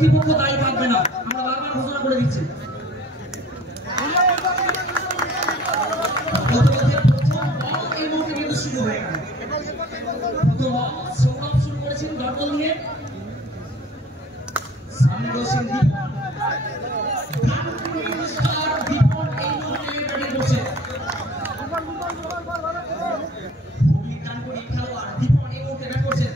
কর্তৃপক্ষ দায়ী থাকবে না, আমরা বারবার ঘোষণা করে দিচ্ছি। এই মুহূর্তে কিন্তু শুরু হয়ে গেল। সৌরভ শুরু করেছেন দর্পণ নিয়ে, সামনে রয়েছেন দীপন এই মুহূর্তে ব্যাটিং করছেন। খুবই ডানপড়ি খেলোয়াড় দীপন এই মুহূর্তে ব্যাট করছেন।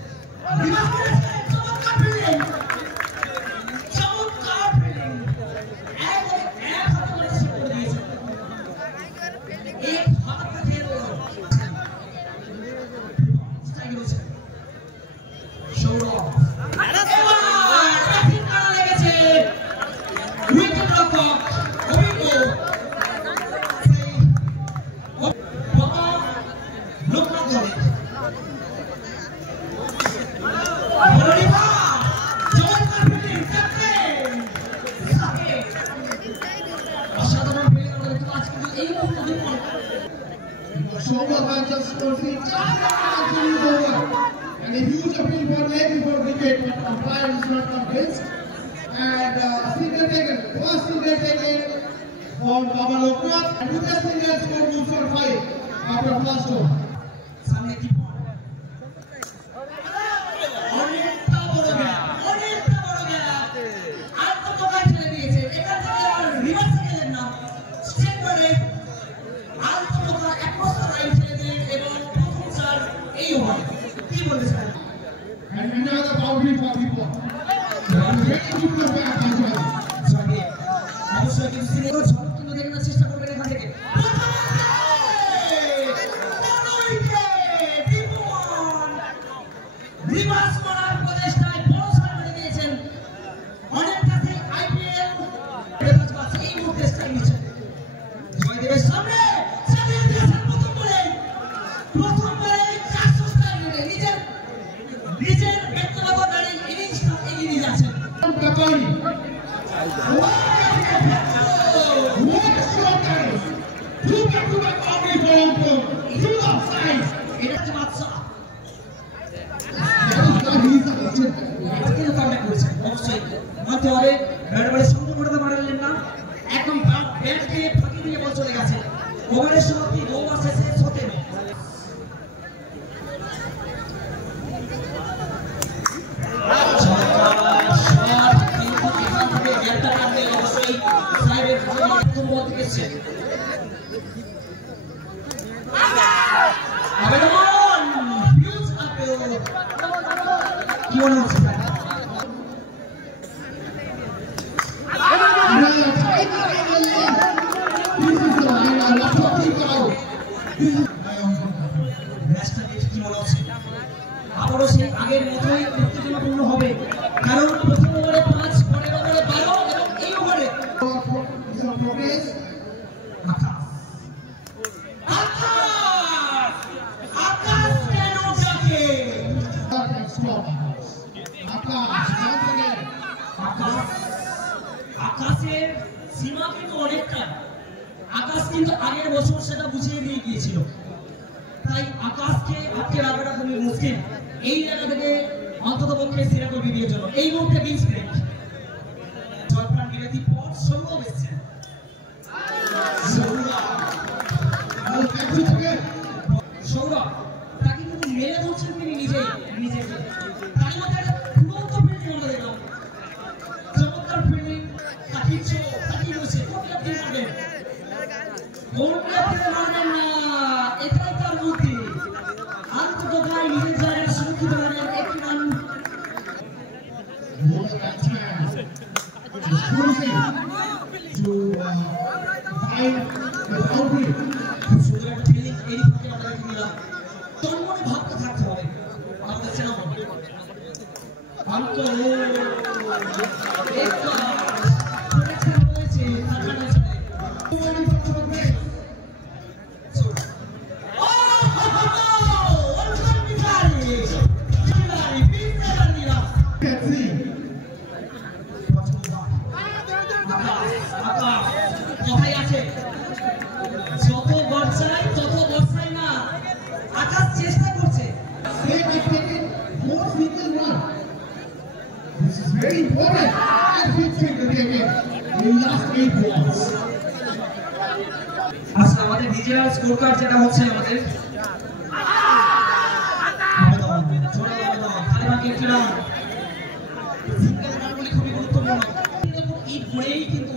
And a huge appeal for leg before wicket, but umpire is not convinced. And single taken, first single taken for Baba Loknath, and with the single score moves for 5 after first over. সামনে কি অনেকটা বড় গ্যাপ আর তো দোকান ছেড়ে দিয়েছে। এখান থেকে আর রিভার্সে গেলেন না, স্ট্রেট বলে আর তো দোকান একমাত্র রাইট ছেড়ে দিলেন এবং প্রথম চার এই ওভার। কি বলতে চান? And another boundary for people. Very good to back as well. অবশ্যই কিন্তু সিনেমার ঝলক কিন্তু দেখানোর চেষ্টা করবেন এখান থেকে। রিভার্স করার প্রচেষ্টায় বড় সাড়া মেরে দিয়েছেন। অনেক কাছে আইপিএল এই মুহূর্তে স্ট্রাইক নিচ্ছেন জয়দেবের সামনে চালিয়ে দিয়েছেন প্রথম বলে 400 স্ট্রাইক নিয়ে নিজের ব্যক্তিগত ইনিংসটা এগিয়ে নিয়ে যাচ্ছেন। ওভারের সমাপ্তি 2 ওভার শেষে 17 কি মনে হচ্ছে? আবারও সেই আগের মতোই উত্তেজনাপূর্ণ হবে, কারণ প্রথম ওভারে 5, পরের ওভারে 12 এবং এই ওভারে আকাশের সীমা কিন্তু অনেকটা। আকাশ কিন্তু আগের বছর সেটা বুঝিয়ে দিয়ে গিয়েছিল, তাই আকাশকে আটকে রাখাটা খুবই মুশকিল। এই জায়গা থেকে অন্তত পক্ষে সিরা করে দিয়ে জন্য এই মুহূর্তে বিঞ্চ ব্রেক জয়প্রাণ বিরতি পর সৌরভ এসেছেন। সৌরভ তাকে কিন্তু মেরে ধরছেন তিনি নিজেকে। তার মধ্যে একটা দুরন্ত ফিল্ডিং আমরা দেখলাম, চমৎকার ফিল্ডিং। তাকিয়ে রয়েছে কোনটা ফিল্ড করবেন, কোনটা ফিল্ড মারবেন না, এটাই তার বুদ্ধি। আন্তর্জাতিক নিজের জায়গায় সুরক্ষিত রাখেন একটি রান। ভাবতে থাকতে হবে আমাদের সেনাপতি। 8 balls. আচ্ছা আমাদের ডিজিটাল স্কোর কার্ড যেটা হচ্ছে আমাদের খুবই গুরুত্বপূর্ণ এই ঘুরেই কিন্তু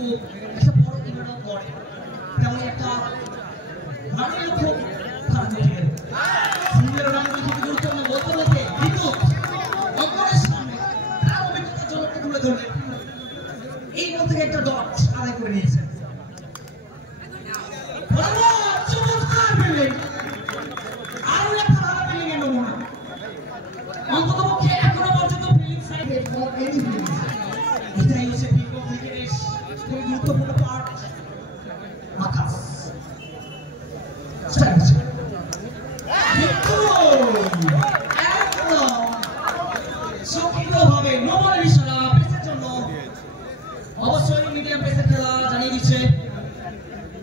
একটা বড় ইভেন্ট করে তেমন একটা রানের লক্ষ্য খারাপ হয়ে গেল সিঙ্গেল রানগুলি খুবই গুরুত্বপূর্ণ বলতে বলতে কিন্তু অঙ্গনের সামনে তার অভিজ্ঞতা জনকে তুলে ধরলে এই বল থেকে একটা ডট আদায় করে নিয়েছে চমৎকার ফিল্ডিং আরো একটা ভালো ফিল্ডিং এর নমুনা অন্ততপক্ষে এখনো পর্যন্ত ফিল্ডিং সাইডে এটাই হচ্ছে পিকক ক্রিকেটের খুবই গুরুত্বপূর্ণ পার্ট আকাশ সক্রিয়ভাবে নোবলের ইশারা পেসের জন্য অবশ্যই মিডিয়াম পেসের খেলা জানিয়ে দিচ্ছে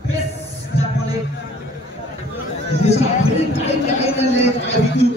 পেস যার ফলে This is a very tight line and left. I wicket.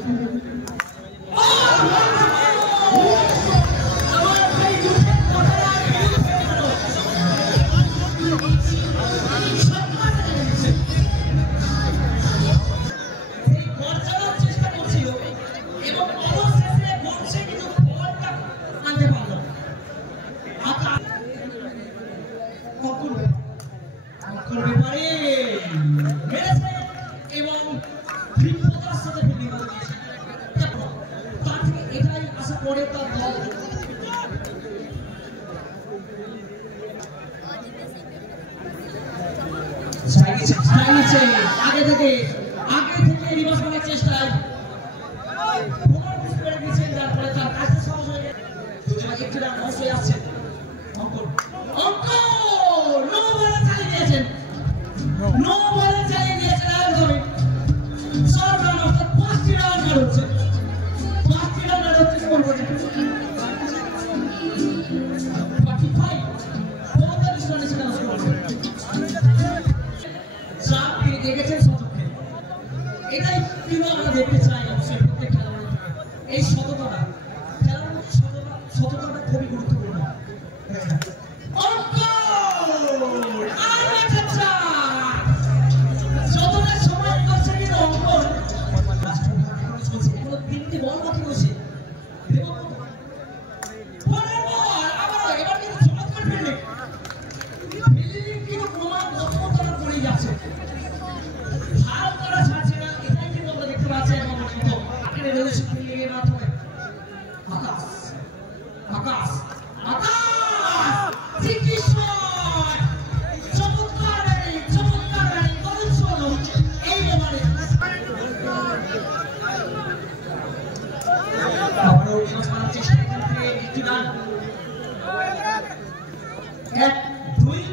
আগে থেকে রিভার্স করার চেষ্টায় যার ফলে তার কাছে সহজ হয়ে গেছে একটু রান অবশ্যই আসছে অঙ্কন নো বলে চালিয়ে দিয়েছেন একদমই শর্ট রান অর্থাৎ 5টি রান হচ্ছে 5টি রান হচ্ছে স্কোর করে 45 রানে সেটা স্কোর করে দেখেছেন শতকে এটাই কিন্তু আমরা দেখতে চাই অবশ্যই প্রত্যেক খেলোয়াড় এই শতকরা খেলার মধ্যে শতকরা খুবই গুরুত্বপূর্ণ শতকের সময় করছে কিন্তু অঙ্কন তিনটি বল বাকি রয়েছে এবার কিন্তু চমৎকার ফিল্ডিং কিন্তু প্রমাণ দক্ষতার করেই যাচ্ছে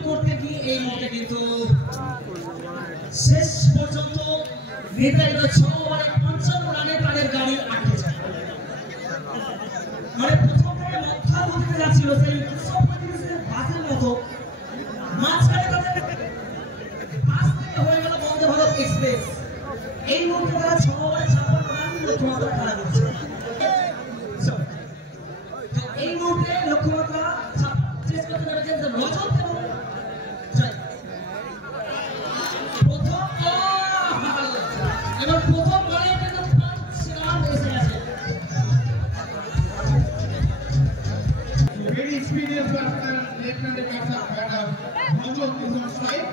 করতে গিয়ে এই মুহূর্তে কিন্তু শেষ পর্যন্ত নির্ধারিত 6 ওভারে 55 রানে তাদের গাড়ি আটকে যায় মানে প্রথম থেকে মক্কা হতে যাচ্ছিল সেই 135 বাসের মতো মাঝখানে তাদের পাশ থেকে হয়ে গেল বন্দে ভারত এক্সপ্রেস এই মুহূর্তে তারা 6 ওভারে 56 রান লক্ষ্যমাত্রা খেলা করছে এই মুহূর্তে লক্ষ্যমাত্রা শেষ করতে নেমেছেন রজত এবং প্রথম বলে কিন্তু 5 রান এসে গেছে Very experienced batsman, left-handed batter. Rajat is on strike.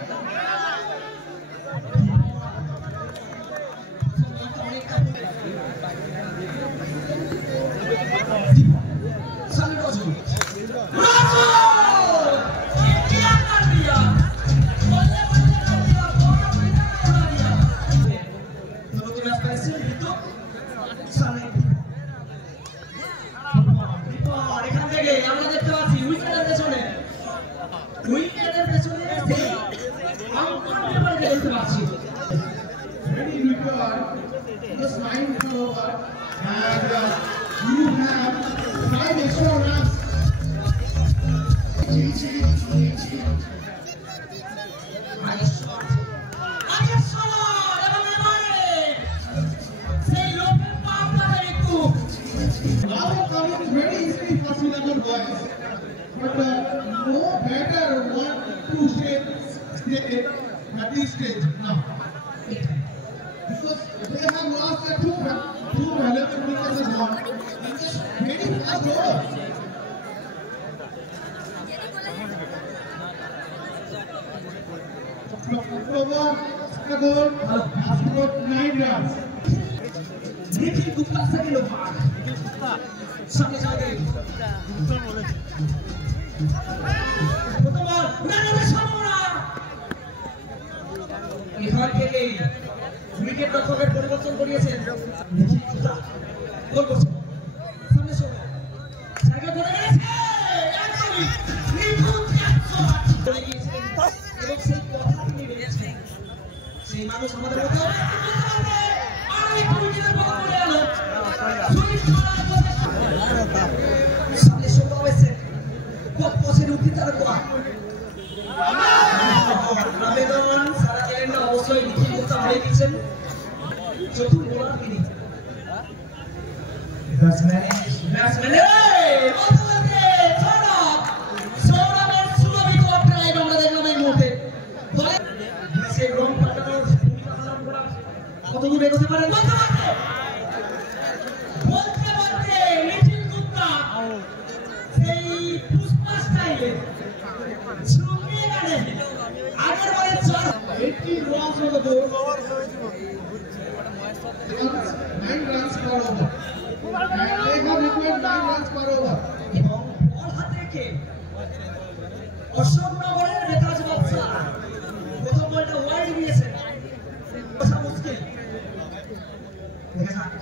Ready record, just 9 for over, and you have 5 extra runs. Now coming very easily for Srinagar boys, but no batter to stay at this stage now. Because they have lost their two valuable wickets now. And just very fast over. October, scored 9 runs. Nikhil Gupta second over सामने जाके প্রথম বল উড়ানোর সম্ভাবনা এখান থেকে উইকেট রক্ষকের পরিবর্তন করিয়েছেন নিখি গুপ্তা গোল করছে সামনে শো জায়গা করে গেছে একদমই নিখুঁত করে গিয়েছিলেন এবং সেই কথা তিনি বলেছেন সেই মানুষ আমাদের মধ্যে আর একটু উইকেটের বল করে আলো সুইচ সামনে শো হয়েছে কত পছন্দ উঠতে তার কোয়া আবেদন সারা ক্যালেন্ডার অবশ্যই নিখি গুপ্তা হয়ে গেছেন চতুর্থ বোলার তিনি ব্যাটসম্যান বলতে সৌরভের সুলভিত ড্রাইভ আমরা দেখলাম এই মুহূর্তে দলে সে রং পাল্টানোর ভূমিকা পালন করা কত দূর এগোতে পারেন বলতে নিখিল গুপ্তা সেই পুষ্পা স্টাইলে ঝুঁকিয়ে গেলেন আগের বলে 18 runs for the ball. 9 runs per over. And they have required 9 runs per over. এবং বল হাতে রেখে অশোকনগরের বেতাজ বাদশা প্রথম বলটা ওয়াইড দিয়েছে বসা মুশকিল দেখা যাক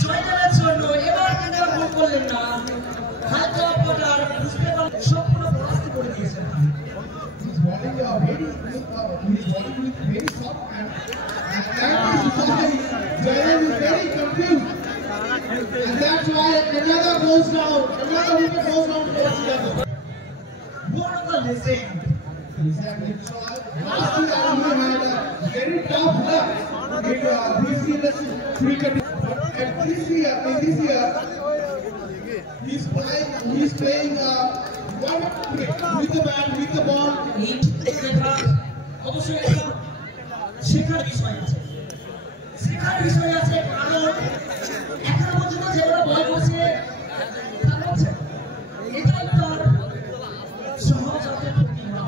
জয়দেবের জন্য এবার কিন্তু আর ভুল করলেন না হালকা পটার বুঝতে পারলেন সম্পূর্ণ পরাস্ত করে দিয়েছেন He's bowling very soft and that is why Jaydev is very confused. And that's why another goes down. Another wicket goes down towards the other. One of the legend. Exactly. So last year he had a very tough luck with BCS cricket. And this year, he's playing one with the bat, with the ball. অবশ্যই একটা শেখার বিষয় আছে কারণ এখনো পর্যন্ত যেগুলো বল করছে তা হচ্ছে এটাই তার সহজাতের প্রতিভা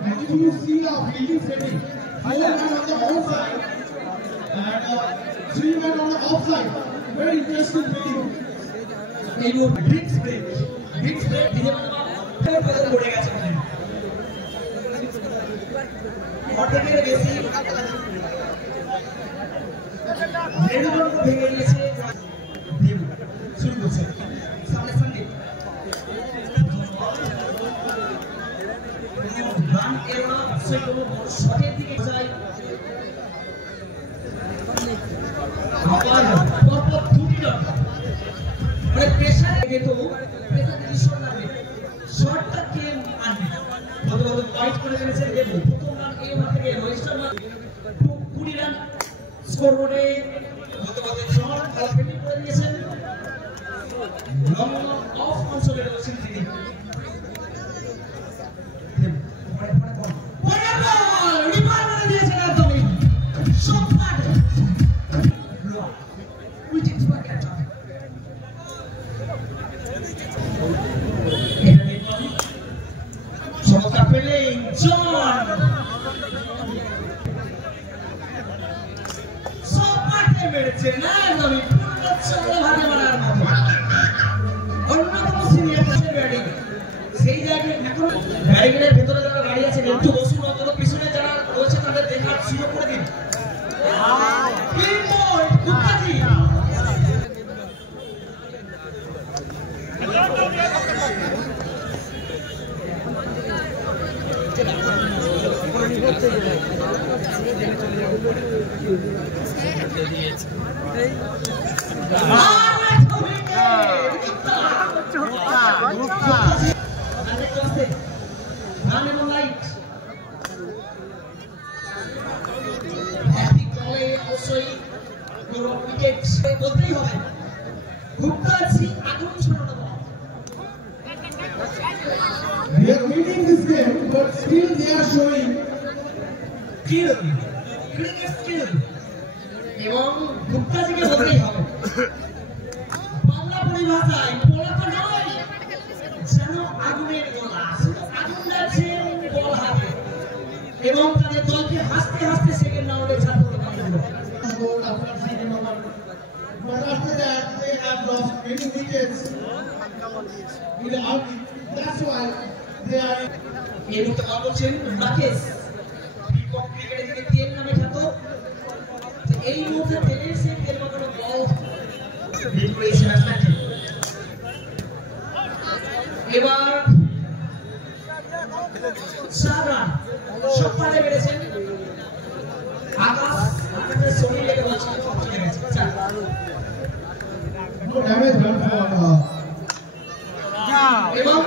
And if you see our fielding setting, 4 men on the onside and 3 men on the offside. Very interesting fielding. এই মুহূর্তে ড্রিঙ্কস ব্রেক দিনে বদল করে গেছে অর্ধেকের বেশি মেরুদণ্ড ভেঙে গিয়েছে দেব শুরু করছে সামনে রান এরোনা অবশ্যই কোনো শটের দিকে যায় পরপর দুটি রান মানে প্রেসার যেত প্রেসার যদি শট লাগবে শটটা কে আনবে বদল ফাইট করে ফেলেছে দেব প্রথম রান এই ওভার থেকে রজিস্টার মান 20 রান স্কোর বোর্ডে গতকাল শট আর ফিল্ডিং করে দিয়েছেন লং অফ অঞ্চলে রয়েছেন তিনি সেই জায়গায় এখন ব্যারিকেডের ভেতরে যারা দাঁড়িয়ে আছেন একটু বসুন অন্তত পিছনে যারা রয়েছে তাদের দেখার সুযোগ করে দিন বলতেই হবে গুপ্তা সিং আগুন ছড়ানো স্কিল, ক্রিকেট স্কিল এবং গুপ্তাজিকে বলতেই হবে বাংলা পরিভাষায় বলা তো নয় যেন আগুনের গোলা, শুধু আগুন লাগছে বল হাতে এবং তাদের দলকে হাসতে হাসতে সেকেন্ড রাউন্ডে ছাড়তে পারলো। But after that, they have lost many wickets. That's why they are. এই মুহূর্তে বল করছেন রাকেশ, পিকক ক্রিকেটে থেকে তেল নামে খ্যাত। এই মুহূর্তে তেলের সে তেল মাখানো বল হিট করেছে ব্যাটসম্যানকে। এবার 4 রান সব পারে বেড়েছেন আকাশের ছবি লেগে বলছে চলে গেছে। No damage done for. এবং